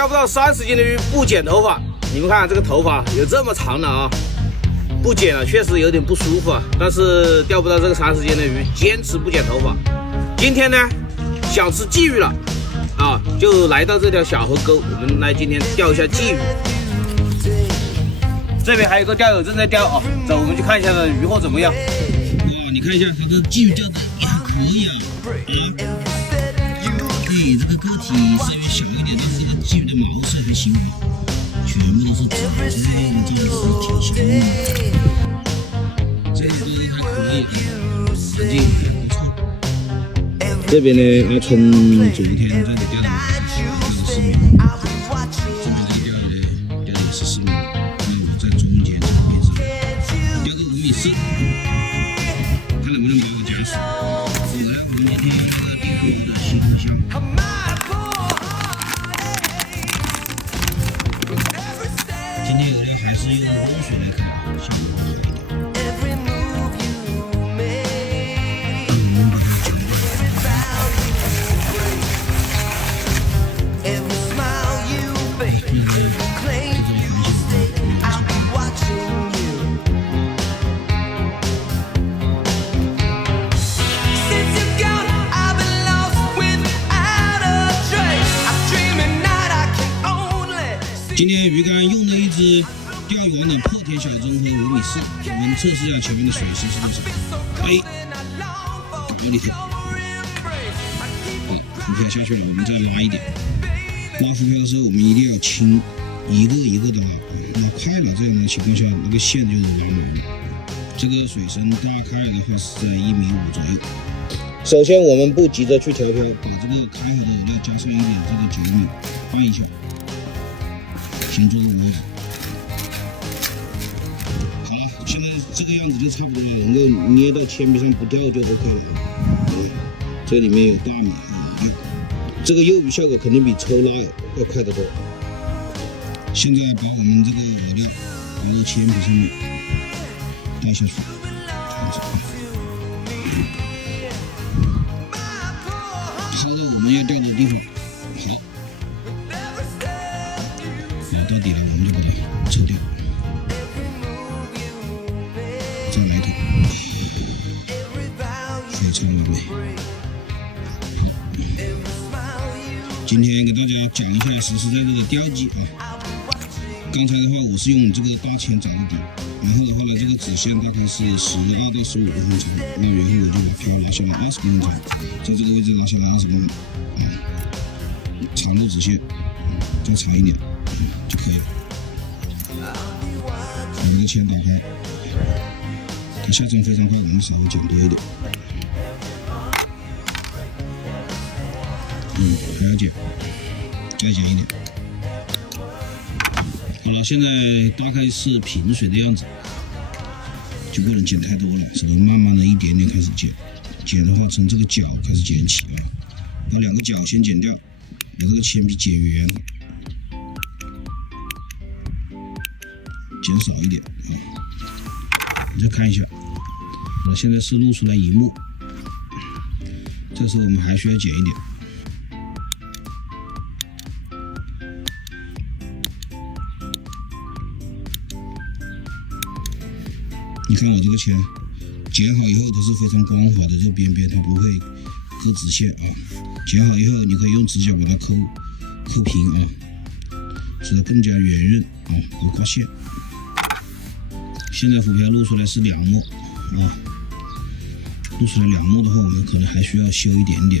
钓不到30斤的鱼不剪头发，你们看这个头发有这么长了啊！不剪了确实有点不舒服啊，但是钓不到这个30斤的鱼，坚持不剪头发。今天呢，想吃鲫鱼了啊，就来到这条小河沟，我们来今天钓一下鲫鱼。这边还有个钓友正在钓啊，走，我们去看一下这鱼货怎么样。你看一下它的鲫鱼钓的也还可以啊，对，这个个体稍微小一点，但是这个鲫鱼的毛色还行，全部都是紫色的，这个是挺香的。这个还可以，环境也不错。这边呢，阿春昨天这里钓的4米，这边这个钓的也是4米，我在中间这个位置钓个5.4米，看能不能把我夹死。我们今天这个钓的新项目。今天有的还是用温水来开，效果好一点。我们把它搅拌。今天鱼竿用了一只钓鱼王的破天小中和5.4米，我们测试一下前面的水深是多少。哎，打里头，好，浮漂下去了，我们再拉一点。拉浮漂的时候，我们一定要轻，一个一个的拉，拉快了，这样的情况下，那个线就拉满了。这个水深大概的话是在1.5米左右。首先，我们不急着去调漂，把这个开合的饵料加上一点这个9米，拌一下。先做个位置，好，现在这个样子就差不多了，能够捏到铅笔上不掉就 OK 了。这里面有大米啊，这个诱鱼效果肯定比抽拉要快得多。现在把我们这个饵料放到铅笔上面带下去，这样子。收到我们要钓的地方，好。到底了，我们就把它抽掉，再来一头，非常完美。今天给大家讲一下实实在在的钓技啊。刚才的话我是用这个大钳找的底，然后的话呢，这个直线大概是12到15公分长，然后我就把漂拉下来20公分长，在这个位置拉下来20公分，长度直线，再长一点。就可以了。把这个钳打开，它下针非常快，我们稍微剪多一点。还要剪，再剪一点。好了，现在大概是平水的样子，就不能剪太多了，只能慢慢的一点点开始剪。剪的话，从这个角开始剪起啊，把2个角先剪掉，把这个铅笔剪圆。减少一点，你再看一下，我现在是露出来一目，这时候我们还需要剪一点。你看我这个钳剪好以后，它是非常光滑的，这个边边它不会割直线啊。剪好以后，你可以用指甲把它抠平啊，使它更加圆润啊，不刮线。现在浮漂露出来是2目，露出来2目的话，我们可能还需要修一点点。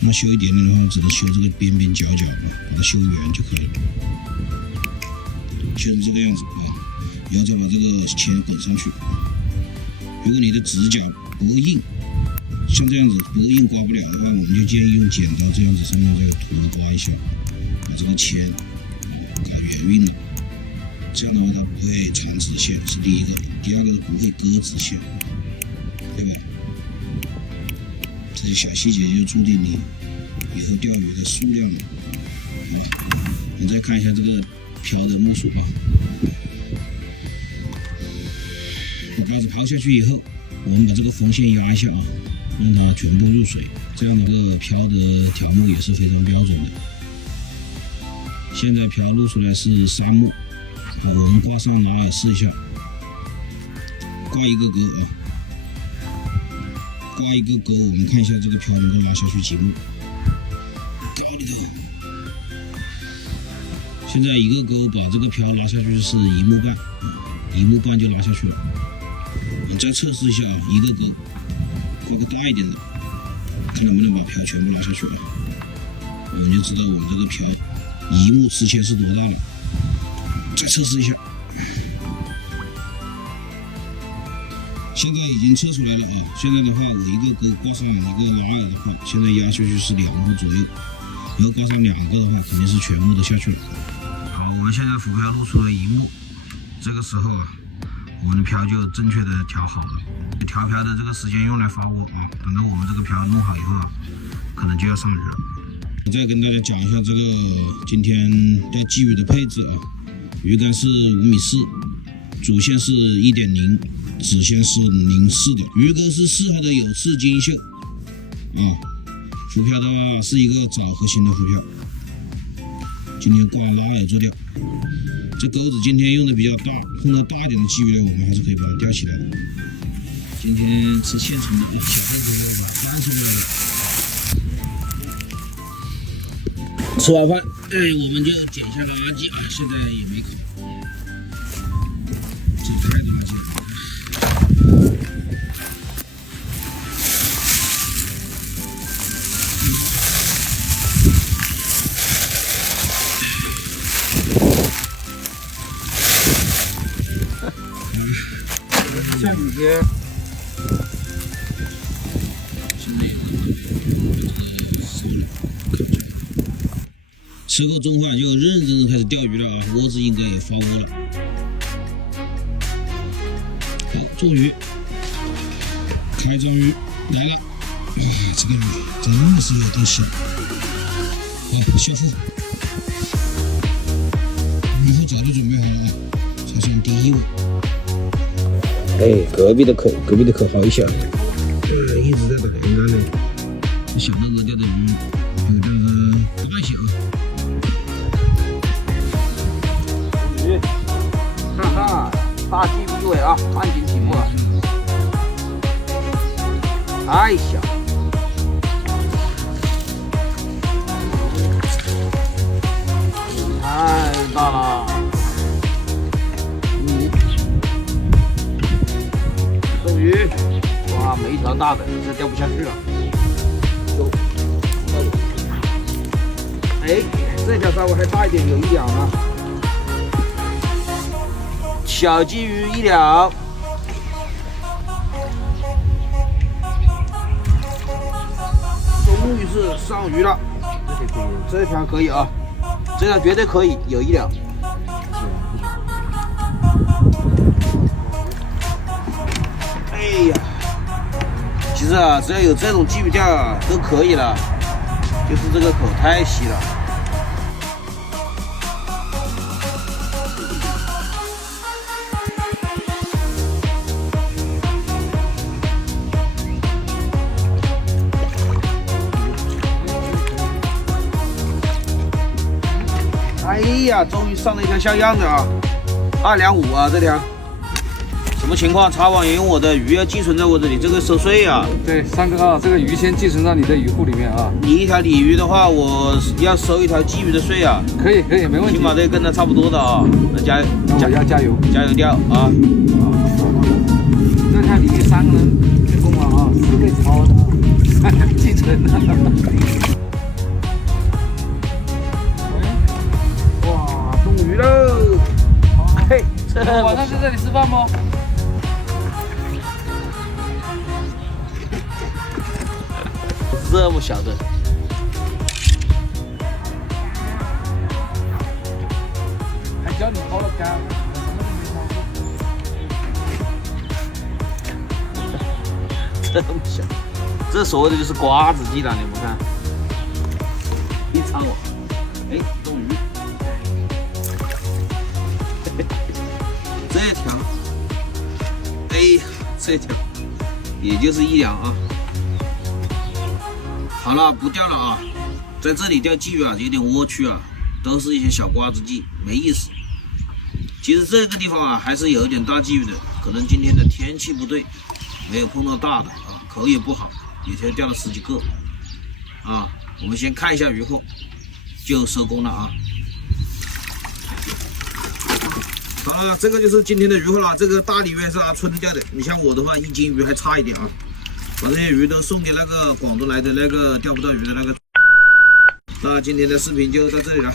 那修一点点的话，只能修这个边边角角，把它修圆就可以了。修成这个样子啊，然后再把这个钳滚上去。如果你的指甲不硬，像这样子不硬刮不了的话，我们就建议用剪刀这样子上面这个涂刮一下，把这个钳搞圆晕了。这样的话它不会长直线，是第一个；第二个不会割直线，对吧？这些小细节就注定你以后钓鱼的数量了。你再看一下这个漂的目数啊，把杆子抛下去以后，我们把这个缝线压一下啊，让它全部入水，这样的个漂的条目也是非常标准的。现在漂露出来是3目，我们挂上拿饵试一下，挂一个钩啊，挂一个钩，我们看一下这个漂能够拉下去几目，高里头。现在一个钩把这个漂拉下去是1目半，1目半就拉下去了。我们再测试一下啊，一个钩挂个大一点的，看能不能把漂全部拉下去啊。我们就知道我们这个漂1目之前是多大了。再测试一下，现在已经测出来了啊。现在的话，我一个钩挂上一个拉饵的话，现在压下去是2目左右。如果挂上2个的话，肯定是全部都下去了。好，我们现在浮漂露出了1目，这个时候啊，我们的漂就正确的调好了。调漂的这个时间用来发窝啊，等到我们这个漂弄好以后啊，可能就要上鱼了。我再跟大家讲一下这个今天钓鲫鱼的配置啊，鱼竿是5.4米，主线是1.0，子线是0.4的，鱼钩是4号的有刺金绣，浮漂的话是一个枣核心的浮漂。今天挂拉饵做钓，这钩子今天用的比较大，碰到大一点的鲫鱼呢，我们还是可以把它钓起来的。今天吃现成的小钩子刚出来了。吃完饭，我们就捡一下垃圾啊，现在也没烤，这太多垃圾了。像雨天。吃过中饭就认认真真开始钓鱼了啊，窝子应该也发窝了。好，中鱼，开张鱼来了，这个鱼真的是有东西。好，修复，鱼后早就准备好了啊，才算第1尾。隔壁的口好一小，一直在打应该呢。这小哥哥钓的鱼，有点大小。哈哈，大鲫鱼1尾啊，半斤起步啊，太小，太大了。中鱼，哇，没一条大的，这钓不下去了。这条稍微还大一点，有1两呢。小鲫鱼1两，终于是上鱼了。这条可以啊，这条绝对可以，有1两。哎呀，其实啊，只要有这种鲫鱼钓啊，都可以了，就是这个口太细了。哎呀，终于上了一条像样的啊，2两5啊，这条什么情况？查网也用我的鱼要寄存在我这里，这个收税啊。对，3哥啊，这个鱼先寄存到你的鱼库里面啊。你一条鲤鱼的话，我要收一条鲫鱼的税啊。可以，没问题。起码得跟它差不多的啊。那加油，那我要加油钓啊！这条鲤鱼3个人成功了啊，4倍超的，寄存了。鱼喽！嘿，晚上在这里吃饭不？这么小的，还教你抛了竿，这么小，这所谓的就是瓜子鸡了，你们看，一插网，中鱼。这条，这条也就是1两啊。好了，不钓了啊，在这里钓鲫鱼啊，有点窝屈啊，都是一些小瓜子鲫，没意思。其实这个地方啊，还是有一点大鲫鱼的，可能今天的天气不对，没有碰到大的啊，口也不好，有天钓了10几个啊。我们先看一下鱼货，就收工了啊。好了，这个就是今天的鱼货了。这个大鲤鱼是拿春钓的，你像我的话，1斤鱼还差一点啊。把这些鱼都送给那个广东来的那个钓不到鱼的那个。那今天的视频就到这里了。